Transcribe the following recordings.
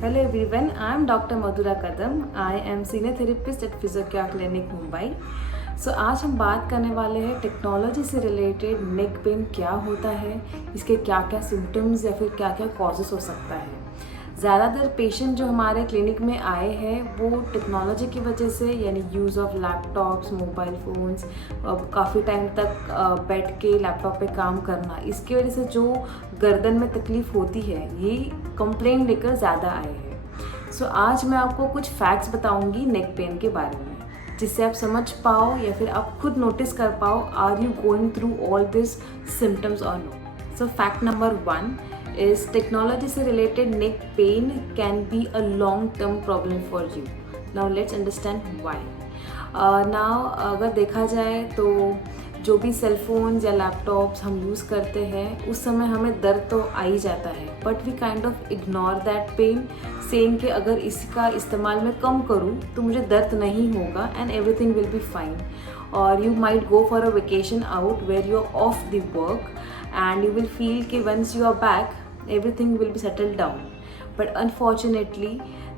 Hello everyone, I am Dr. Madhura Kadam. I am Senior Therapist at Physiocare Clinic Mumbai. आज हम बात करने वाले हैं टेक्नोलॉजी से रिलेटेड नेक पेन क्या होता है, इसके क्या क्या सिम्टम्स या फिर क्या क्या कॉजेस हो सकता है। ज़्यादातर पेशेंट जो हमारे क्लिनिक में आए हैं वो टेक्नोलॉजी की वजह से, यानी use of laptops, mobile phones, काफ़ी टाइम तक बैठ के लैपटॉप पे काम करना, इसकी वजह से जो गर्दन में तकलीफ़ होती है, ये कंप्लेंट लेकर ज़्यादा आए हैं। आज मैं आपको कुछ फैक्ट्स बताऊंगी नेक पेन के बारे में, जिससे आप समझ पाओ या फिर आप खुद नोटिस कर पाओ, are you going through all this symptoms और no. Fact number 1 is technology से related neck pain can be a long term problem for you. Now let's understand why. Now अगर देखा जाए तो जो भी सेल फोन्स या लैपटॉप्स हम यूज़ करते हैं उस समय हमें दर्द तो आ ही जाता है, but we kind of ignore that pain, saying कि अगर इसका इस्तेमाल मैं कम करूँ तो मुझे दर्द नहीं होगा and everything will be fine. और you might go for a vacation out where you are off the work and you will feel कि once you are back everything will be settled down, but unfortunately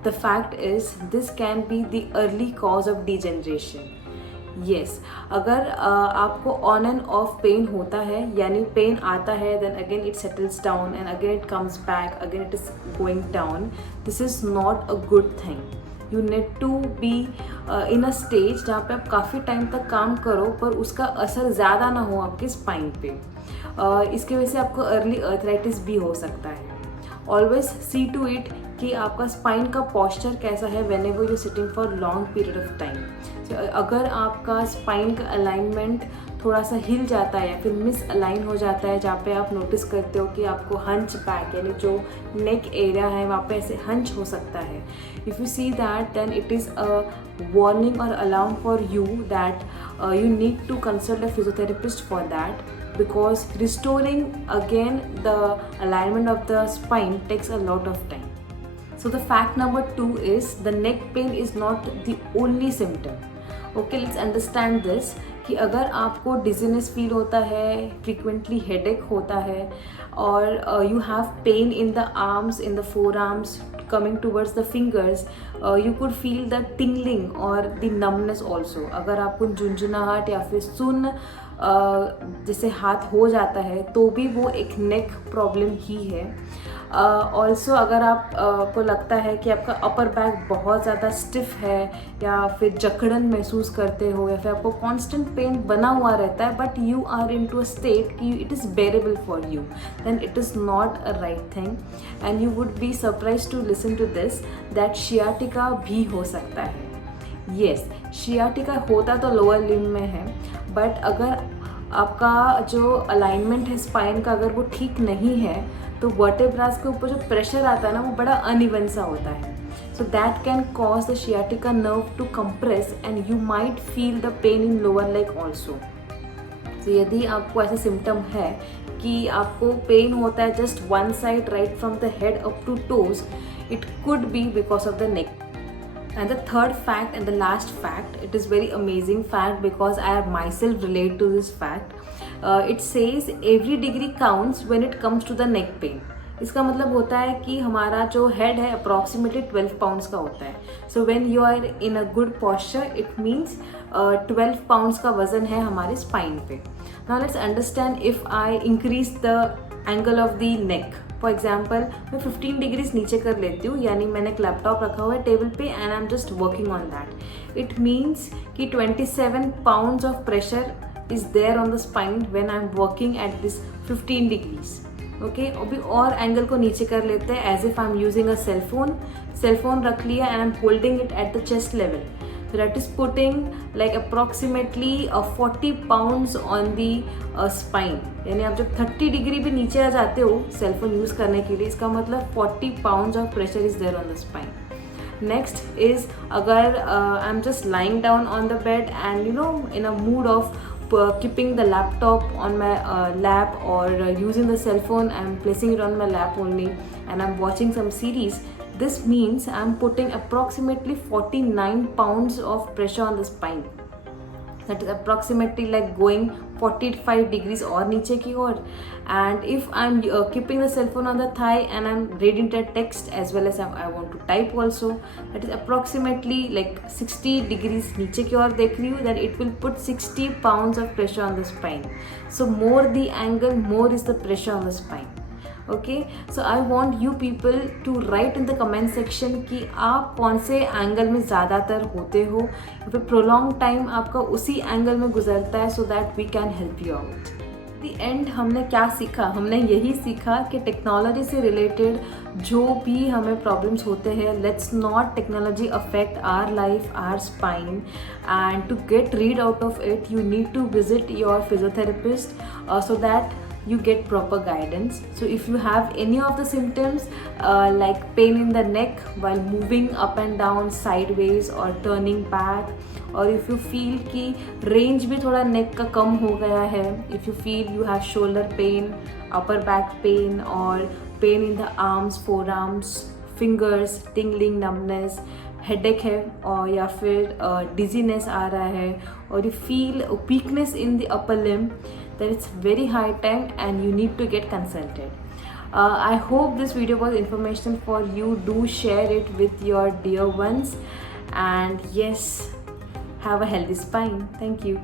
the fact is this can be the early cause of degeneration. Yes, अगर आपको on end of pen होता है, यानी pen आता है then again it settles down and again it comes back, again it is going down, this is not a good thing. You need to be in a stage जहाँ पे आप काफ़ी time तक काम करो पर उसका असर ज़्यादा ना हो आपके स्पाइन पे। इसकी वजह से आपको अर्ली अर्थराइटिस भी हो सकता है। ऑलवेज सी टू इट कि आपका स्पाइन का पॉस्चर कैसा है when ever you sitting for long period of time. अगर आपका स्पाइन का अलाइनमेंट थोड़ा सा हिल जाता है या फिर मिस अलाइन हो जाता है, जहाँ पे आप नोटिस करते हो कि आपको हंच बैक यानी जो नेक एरिया है वहाँ पे ऐसे हंच हो सकता है, if you see that then it is a warning और alarm for you that you need to consult a physiotherapist for that, because restoring again the alignment of the spine takes a lot of time. So the fact number 2 is the neck pain is not the only symptom. Okay, let's understand this कि अगर आपको dizziness feel होता है, frequently headache होता है और you have pain in the arms, in the four arms coming towards the fingers, you could feel the tingling or the numbness also. अगर आपको झुंझुनाहट या फिर सुन जैसे हाथ हो जाता है तो भी वो एक नेक प्रॉब्लम ही है। ऑल्सो अगर आप को लगता है कि आपका अपर बैक बहुत ज़्यादा स्टिफ है या फिर जकड़न महसूस करते हो या फिर आपको कांस्टेंट पेन बना हुआ रहता है but you are into a state कि it is bearable for you, then it is not a right thing and you would be surprise to listen to this that sciatica भी हो सकता है। Yes, sciatica होता तो lower limb में है, but अगर आपका जो अलाइनमेंट है स्पाइन का अगर वो ठीक नहीं है तो वर्टेब्रास के ऊपर जो प्रेशर आता है ना वो बड़ा अनइवन सा होता है। So that can cause the sciatica nerve to compress and you might feel the pain in lower leg also. तो यदि आपको ऐसा सिम्टम है कि आपको पेन होता है just one side right from the head up to toes, it could be because of the neck. And the third fact and the last fact, it is very amazing fact because I have myself relate to this fact. It says every degree counts when it comes to the neck pain. इसका मतलब होता है कि हमारा जो head है approximately 12 pounds का होता है. So when you are in a good posture it means 12 pounds का वजन है हमारे स्पाइन पे. Now let's understand if I increase the angle of the neck. For example मैं 15 डिग्रीज नीचे कर लेती हूँ, यानी मैंने एक लैपटॉप रखा हुआ है टेबल पे and I am just working on that. It means कि 27 pounds of pressure is there on the spine when I am working at this 15 degrees. Okay, अभी और एंगल को नीचे कर लेते हैं as if I am using a cellphone रख लिया and I am holding it at the chest level. So that is putting like approximately 40 pounds on the spine. यानी आप जब 30 डिग्री भी नीचे आ जाते हो सेलफोन यूज़ करने के लिए, इसका मतलब 40 pounds of pressure is there on the spine. Next is अगर I am just lying down on the bed and you know in a mood of keeping the laptop on my lap or using the cell phone, I am placing it on my lap only and I am watching some series. This means I am putting approximately 49 pounds of pressure on the spine. that is approximately like going 45 degrees और नीचे की ओर. And if I'm keeping the cell phone on the thigh and I'm reading the text as well as I want to type also, that is approximately like 60 degrees नीचे की ओर देख रही हूँ, then it will put 60 pounds of pressure on the spine. So more the angle, more is the pressure on the spine. Okay, so I want you people to write in the comment section कि आप कौन से angle में ज़्यादातर होते हो या फिर प्रोलॉन्ग टाइम आपका उसी एंगल में गुजरता है, so that we can help you out. The end हमने क्या सीखा? हमने यही सीखा कि टेक्नोलॉजी से रिलेटेड जो भी हमें प्रॉब्लम्स होते हैं, let's not technology affect our life, our spine, and to get rid out of it you need to visit your physiotherapist so that you get proper guidance. So if you have any of the symptoms like pain in the neck while moving up and down, sideways or turning back, और if you feel कि range भी थोड़ा neck का कम हो गया है, if you feel you have shoulder pain, upper back pain or pain in the arms, forearms, fingers, tingling, numbness, headache है और या फिर डिजीनेस आ रहा है, और you feel weakness in the upper limb, then it's very high time and you need to get consulted. I hope this video was informational for you. Do share it with your dear ones, and yes, have a healthy spine. Thank you.